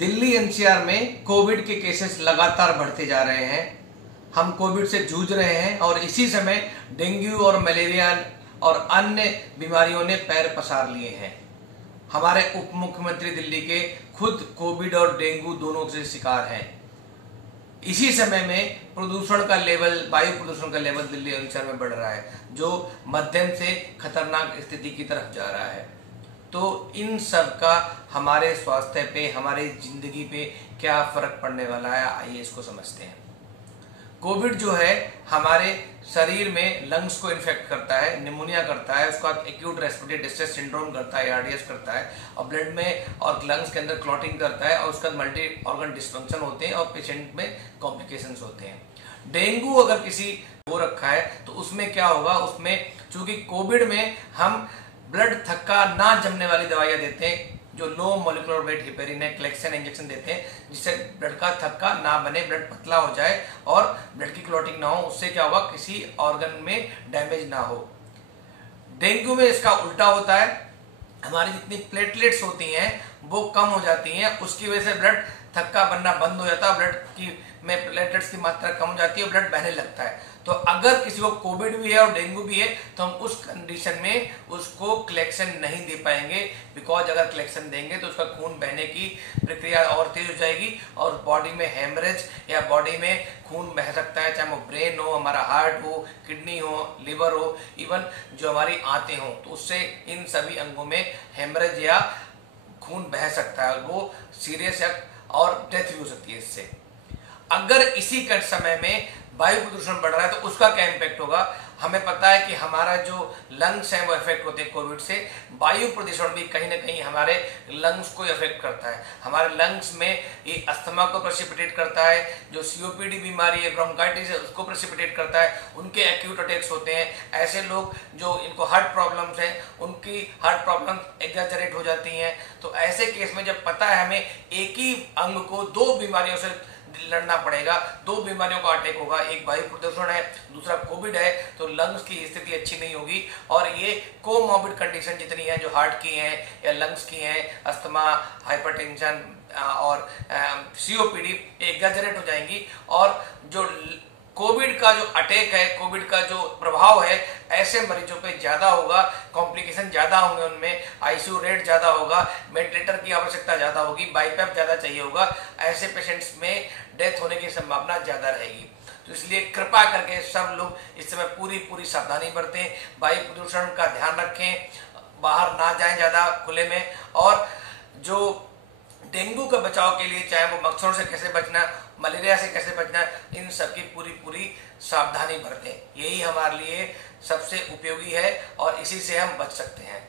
Delhi NCR में Covid के cases लगातार बढ़ते जा रहे हैं। हम कोविड से जूझ रहे हैं और इसी समय डेंगू और मलेरिया और अन्य बीमारियों ने पैर पसार लिए हैं। हमारे उप मुख्यमंत्री दिल्ली के खुद कोविड और डेंगू दोनों से शिकार हैं। इसी समय में प्रदूषण का लेवल, वायु प्रदूषण का लेवल दिल्ली एनसीआर में बढ़ रहा है, जो मध्यम से खतरनाक स्थिति की तरफ जा रहा है। तो इन सब का हमारे स्वास्थ्य पे, हमारी जिंदगी पे क्या फर्क पड़ने वाला है, आइए इसको समझते हैं। कोविड जो है हमारे शरीर में लंग्स को इन्फेक्ट करता है, निमोनिया करता है, उसका एक्यूट रेस्पिरेटरी डिस्ट्रेस सिंड्रोम करता है, आरडीएस करता है, और ब्लड में और लंग्स के अंदर क्लॉटिंग करता है, और उसका मल्टी ऑर्गन डिस्फंक्शन होते हैं और पेशेंट में कॉम्प्लिकेशंस होते हैं। डेंगू अगर किसी हो रखा है तो उसमें क्या होगा, उसमें चूंकि कोविड में हम ब्लड थक्का ना जमने वाली दवाइयां देते हैं, जो लो मोलिकुलर वेट हेपेरिन है, क्लेक्सन इंजेक्शन देते हैं, जिससे ब्लड का थक्का ना बने, ब्लड पतला हो जाए और ब्लड की क्लॉटिंग ना हो। उससे क्या होगा, किसी ऑर्गन में डैमेज ना हो। डेंगू में इसका उल्टा होता है, हमारी जितनी प्लेटलेट्स होती हैं वो कम हो जाती हैं, उसकी वजह से ब्लड थक्का बनना बंद हो जाता है, ब्लड की में प्लेटलेट्स की मात्रा कम हो जाती है और ब्लड बहने लगता है। तो अगर किसी को कोविड भी है और डेंगू भी है तो हम उस कंडीशन में उसको कलेक्शन नहीं दे पाएंगे, बिकॉज अगर कलेक्शन देंगे तो उसका खून बहने की प्रक्रिया और तेज हो जाएगी और बॉडी में हेमरेज या बॉडी में खून बह सकता है, चाहे वो ब्रेन हो, हमारा हार्ट हो, किडनी हो, लिवर हो, इवन जो हमारी आंतें हो, तो उससे इन सभी अंगों में हेमरेज या खून बह सकता है, वो सीरियस या और डेथ भी हो सकती है इससे। अगर इसी के समय में वायु प्रदूषण बढ़ रहा है तो उसका क्या इम्पैक्ट होगा। हमें पता है कि हमारा जो लंग्स हैं वो इफेक्ट होते हैं कोविड से। वायु प्रदूषण भी कहीं ना कहीं हमारे लंग्स को इफेक्ट करता है। हमारे लंग्स में ये अस्थमा को प्रेसिपिटेट करता है, जो सीओपीडी बीमारी है, ब्रोंकाइटिस है, उसको प्रेसिपिटेट करता है, उनके एक्यूट अटैक्स होते हैं। ऐसे लोग जो इनको हार्ट प्रॉब्लम्स हैं, उनकी हार्ट प्रॉब्लम्स एग्जैजरेट हो जाती हैं। तो ऐसे केस में जब पता है हमें एक ही अंग को दो बीमारियों से लड़ना पड़ेगा, दो बीमारियों का अटैक होगा, एक वायु प्रदूषण है, दूसरा कोविड है, तो लंग्स की स्थिति अच्छी नहीं होगी। और ये कोमॉर्बिड कंडीशन जितनी है, जो हार्ट की हैं या लंग्स की हैं, अस्थमा, हाइपरटेंशन और सीओपीडी, एग्जैजरेट हो जाएंगी। और जो कोविड का जो अटैक है, कोविड का जो प्रभाव है, ऐसे मरीजों पे ज्यादा होगा, कॉम्प्लिकेशन ज्यादा होंगे, उनमें आईसीयू रेट ज्यादा होगा, वेंटिलेटर की आवश्यकता ज्यादा होगी, बाईपैप ज्यादा चाहिए होगा। ऐसे पेशेंट्स में डेथ होने की संभावना ज्यादा रहेगी। तो इसलिए कृपा करके सब लोग इस समय पूरी सावधानी बरतें, वायु प्रदूषण का ध्यान रखें, बाहर ना जाएं ज्यादा खुले में। और जो डेंगू का बचाव के लिए, चाहे वो मच्छरों से कैसे बचना, मलेरिया से कैसे बचना, इन सब की पूरी सावधानी बरतें। यही हमारे लिए सबसे उपयोगी है और इसी से हम बच सकते हैं।